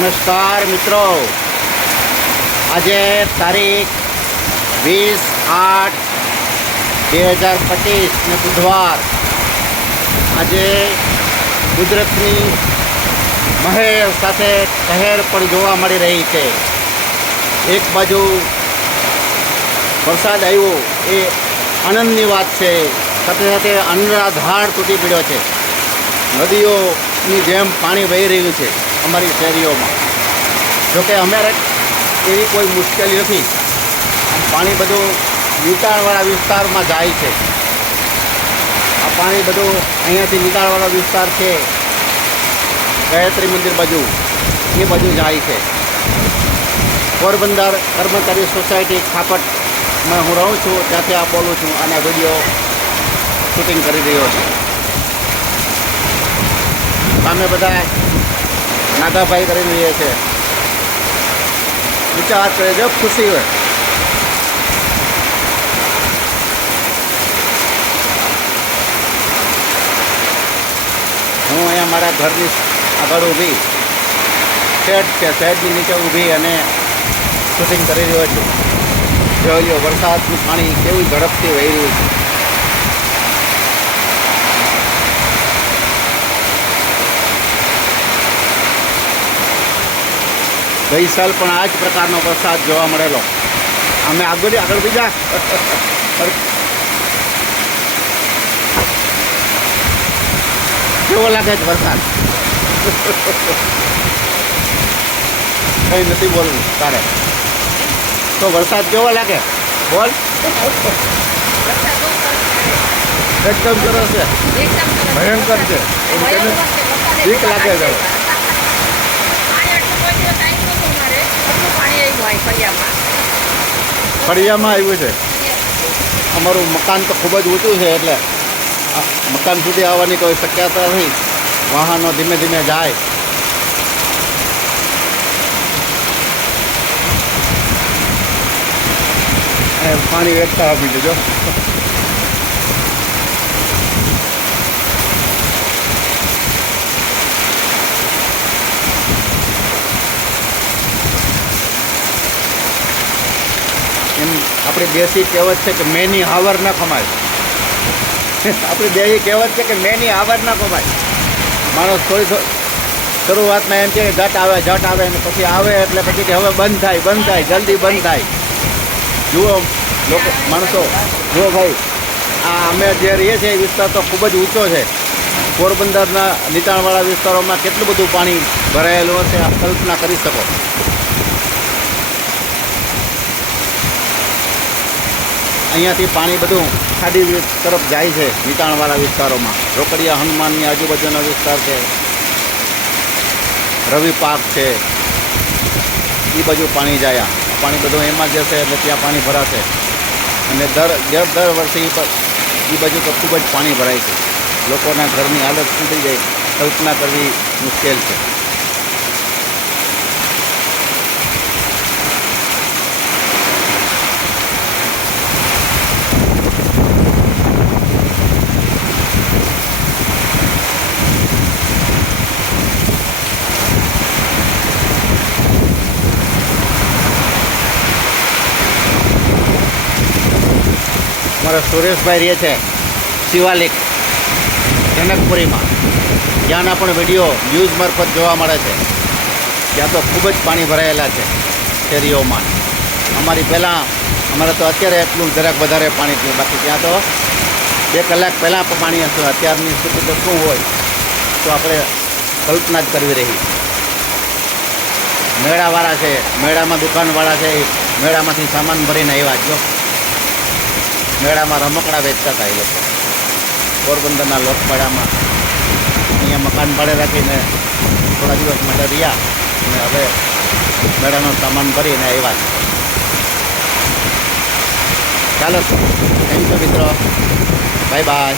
નમસ્કાર મિત્રો, આજે તારીખ 20/8/2025 ને બુધવાર. આજે કુદરતની મહેર સાથે કહેર પણ જોવા મળી રહી છે. એક બાજુ વરસાદ આવ્યો એ આનંદની વાત છે, સાથે સાથે અનરાધાર તૂટી પડ્યો છે. નદીઓની જેમ પાણી વહી રહ્યું છે અમારી શેરીઓમાં. જોકે અમારે એવી કોઈ મુશ્કેલી નથી. પાણી બધું નીચાણવાળા વિસ્તારમાં જાય છે. આ પાણી બધું અહીંયાથી નીચાણવાળો વિસ્તાર છે, ગાયત્રી મંદિર બાજુ, એ બાજુ જાય છે. પોરબંદર કર્મચારી સોસાયટી ખાપટમાં હું રહું છું, ત્યાંથી આ બોલું છું અને વિડીયો શૂટિંગ કરી રહ્યો છું. સામે બધા નાગાભાઈ કરી રહ્યા છે. ઊંચા હાથ કરે છે, ખુશી હોય. હું અહીંયા મારા ઘરની આગળ ઊભી શેડ છે, શેડની નીચે ઊભી અને શૂટિંગ કરી રહ્યો છું. જોઈ લો વરસાદનું પાણી કેવું ઝડપથી વહી રહ્યું છે. ગઈ સાલ પણ આ જ પ્રકારનો વરસાદ જોવા મળેલો. અમે આગળ બીજા કેવો લાગે છે વરસાદ? કંઈ નથી બોલવું તારે તો. વરસાદ કેવો લાગે બોલ. એકદમ સરસ છે, ભયંકર છે. ઠીક લાગે છે. ફળિયામાં આવ્યું છે. અમારું મકાન તો ખૂબ જ ઊંચું છે, એટલે મકાન સુધી આવવાની કોઈ શક્યતા નથી. વાહનો ધીમે ધીમે જાય. અને પાણી વેચતા આપી દેજો. એમ આપણી દેશી કહેવત છે કે મેની હાવર ના કમાય. આપણી દેશી કહેવત છે કે મેની હાવર ના કમાય. માણસ થોડી શરૂઆતમાં એમ કે જટ આવે અને પછી આવે એટલે પછી કે હવે બંધ થાય જલ્દી બંધ થાય. જુઓ લોકો, માણસો જુઓ ભાઈ, આ અમે જે રહીએ છીએ એ વિસ્તાર તો ખૂબ જ ઊંચો છે. પોરબંદરના નીચાણવાળા વિસ્તારોમાં કેટલું બધું પાણી ભરાયેલું હશે, આ કલ્પના કરી શકો. અહીંયાથી પાણી બધું ખાડી તરફ જાય છે. નીચાણવાળા વિસ્તારોમાં રોકડિયા હનુમાનની આજુબાજુનો વિસ્તાર છે, રવિ પાક છે, એ બાજુ પાણી જાય. પાણી બધું એમાં જશે એટલે ત્યાં પાણી ભરાશે. અને દર વર્ષે એ બાજુ તો ખૂબ જ પાણી ભરાય છે. લોકોના ઘરની હાલત શું થઈ જાય કલ્પના કરવી મુશ્કેલ છે. મારા સુરેશભાઈ રહે છે શિવાલિક જનકપુરીમાં. ત્યાંના પણ વિડીયો ન્યૂઝ મારફત જોવા મળે છે. ત્યાં તો ખૂબ જ પાણી ભરાયેલા છે શેરીઓમાં. અમારે તો અત્યારે એટલું જરાક વધારે પાણી થયું, બાકી ત્યાં તો 2 કલાક પહેલાં પણ પાણી હતું. અત્યારની સ્થિતિ તો શું હોય તો આપણે કલ્પના જ કરવી રહી. મેળાવાળા છે, મેળામાં દુકાનવાળા છે, મેળામાંથી સામાન ભરીને આવ્યા. જો મેળામાં રમકડા વેચતા હતા એ લોકો પોરબંદરના લોકમેળામાં. અહીંયા મકાન ભાડે રાખીને થોડા દિવસ માટે રહ્યા અને હવે મેળાનો સામાન ભરીને આવ્યા છે. ચાલો થેન્ક યુ મિત્રો, બાય બાય.